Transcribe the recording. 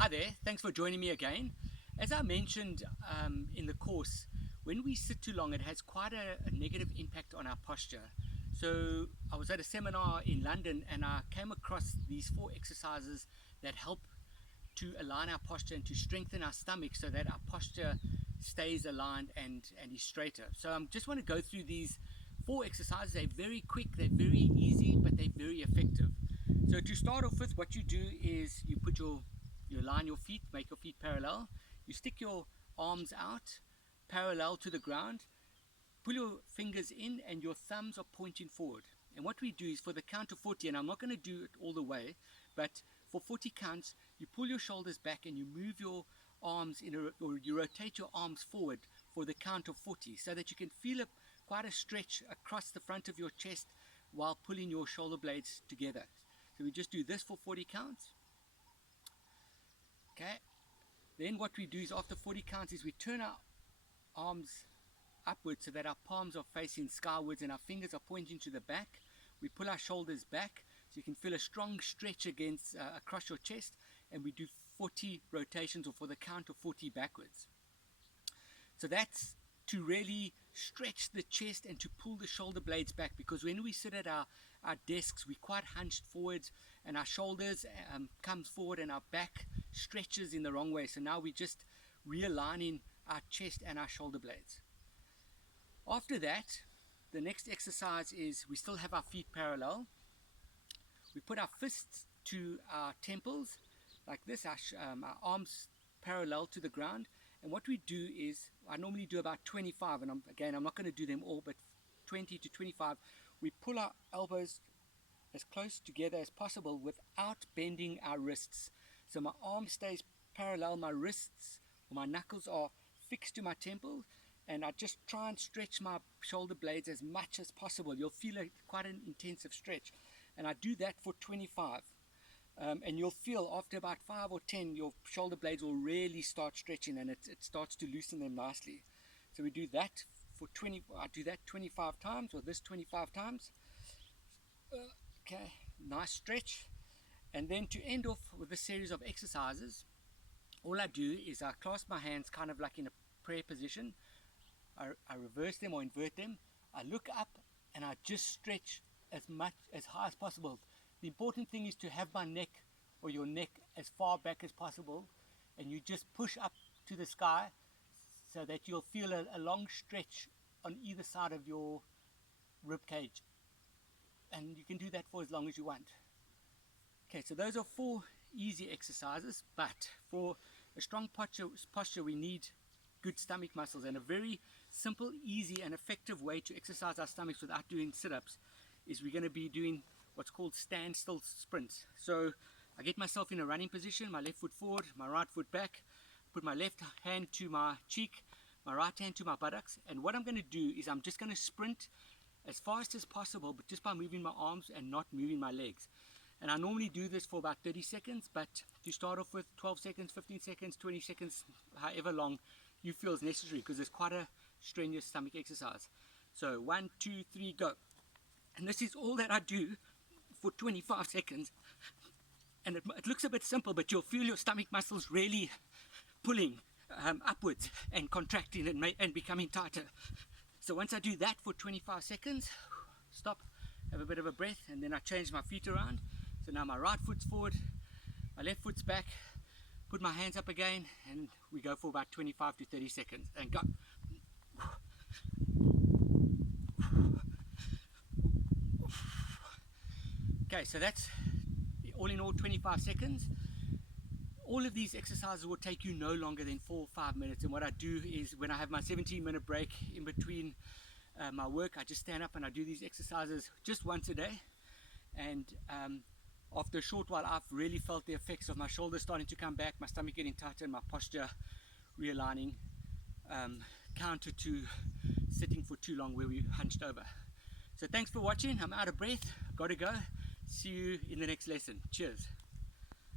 Hi there, thanks for joining me again. As I mentioned in the course, when we sit too long, it has quite a negative impact on our posture. So I was at a seminar in London and I came across these 4 exercises that help to align our posture and to strengthen our stomach so that our posture stays aligned and is straighter. So I just want to go through these 4 exercises. They're very quick, they're very easy, but they're very effective. So to start off with, what you do is you line your feet, make your feet parallel. You stick your arms out parallel to the ground. Pull your fingers in and your thumbs are pointing forward. And what we do is for the count of 40, and I'm not going to do it all the way, but for 40 counts, you pull your shoulders back and you move your arms or you rotate your arms forward for the count of 40 so that you can feel quite a stretch across the front of your chest while pulling your shoulder blades together. So we just do this for 40 counts. Okay. Then what we do is after 40 counts is we turn our arms upwards so that our palms are facing skywards and our fingers are pointing to the back. We pull our shoulders back so you can feel a strong stretch across your chest, and we do 40 rotations, or for the count of 40 backwards. So that's to really stretch the chest and to pull the shoulder blades back, because when we sit at our desks, we're quite hunched forwards and our shoulders comes forward and our back stretches in the wrong way. So now we're just realigning our chest and our shoulder blades. After that, the next exercise is we still have our feet parallel. We put our fists to our temples like this, our arms parallel to the ground. And what we do is, I normally do about 25, and I'm not going to do them all, but 20 to 25. We pull our elbows as close together as possible without bending our wrists. So my arm stays parallel, my wrists or my knuckles are fixed to my temples, and I just try and stretch my shoulder blades as much as possible. You'll feel quite an intensive stretch, and I do that for 25. And you'll feel after about 5 or 10 your shoulder blades will really start stretching, and it starts to loosen them nicely. So we do that for 20. I do that 25 times, or this 25 times. Okay, nice stretch. And then to end off with a series of exercises, all I do is I clasp my hands kind of like in a prayer position. I reverse them or invert them. I look up and I just stretch as high as possible. The important thing is to have my neck or your neck as far back as possible, and you just push up to the sky so that you'll feel a long stretch on either side of your rib cage, and you can do that for as long as you want. Okay, so those are 4 easy exercises, but for a strong posture we need good stomach muscles, and a very simple, easy and effective way to exercise our stomachs without doing sit-ups is we're going to be doing what's called standstill sprints. So I get myself in a running position, my left foot forward, my right foot back, put my left hand to my cheek, my right hand to my buttocks, and what I'm going to do is I'm just going to sprint as fast as possible, but just by moving my arms and not moving my legs. And I normally do this for about 30 seconds, but to start off with 12 seconds, 15 seconds, 20 seconds, however long you feel is necessary, because it's quite a strenuous stomach exercise. So 1, 2, 3, go. And this is all that I do for 25 seconds, and it looks a bit simple, but you'll feel your stomach muscles really pulling upwards and contracting and becoming tighter. So once I do that for 25 seconds, stop, have a bit of a breath, and then I change my feet around. So now my right foot's forward, my left foot's back, put my hands up again, and we go for about 25 to 30 seconds, and go. Okay, so that's all in all 25 seconds. All of these exercises will take you no longer than 4 or 5 minutes, and what I do is when I have my 17-minute break in between my work, I just stand up and I do these exercises just once a day. And after a short while, I've really felt the effects of my shoulders starting to come back, my stomach getting tighter, and my posture realigning, counter to sitting for too long where we hunched over. So thanks for watching. I'm out of breath, gotta go. See you in the next lesson. Cheers.